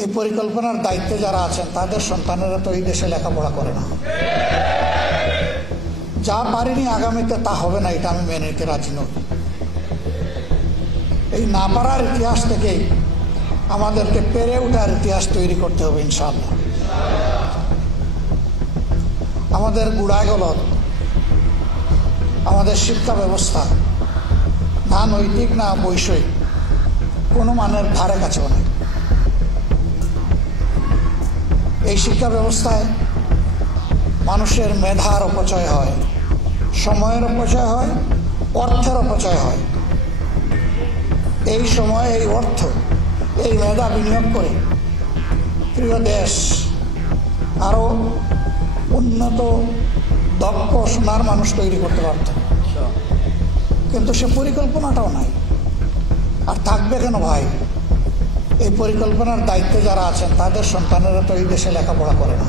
এই পরিকল্পনার দায়িত্বে যারা আছেন তাদের সন্তানেরা তো এই দেশে লেখাপড়া করে না। যা পারিনি আগামীতে তা হবে না, এটা আমি মেনে নিতে রাজি নই। এই না পারার ইতিহাস থেকেই আমাদেরকে পেরে ওঠার ইতিহাস তৈরি করতে হবে ইনশাআল্লাহ। আমাদের গুড়ায় গলদ, আমাদের শিক্ষা ব্যবস্থা না নৈতিক না বৈষয়িক কোনো মানের ধারে কাছেও নেই। এই শিক্ষা ব্যবস্থায় মানুষের মেধার অপচয় হয়, সময়ের অপচয় হয়, অর্থের অপচয় হয়। এই সময়, এই অর্থ, এই মেধা বিনিয়োগ করে প্রিয় দেশ আরও উন্নত দক্ষ সোনার মানুষ তৈরি করতে পারত, কিন্তু সে পরিকল্পনাটাও নাই। আর থাকবে কেন ভাই? এই পরিকল্পনার দায়িত্বে যারা আছেন তাদের সন্তানেরা তো এই দেশে লেখাপড়া করে না।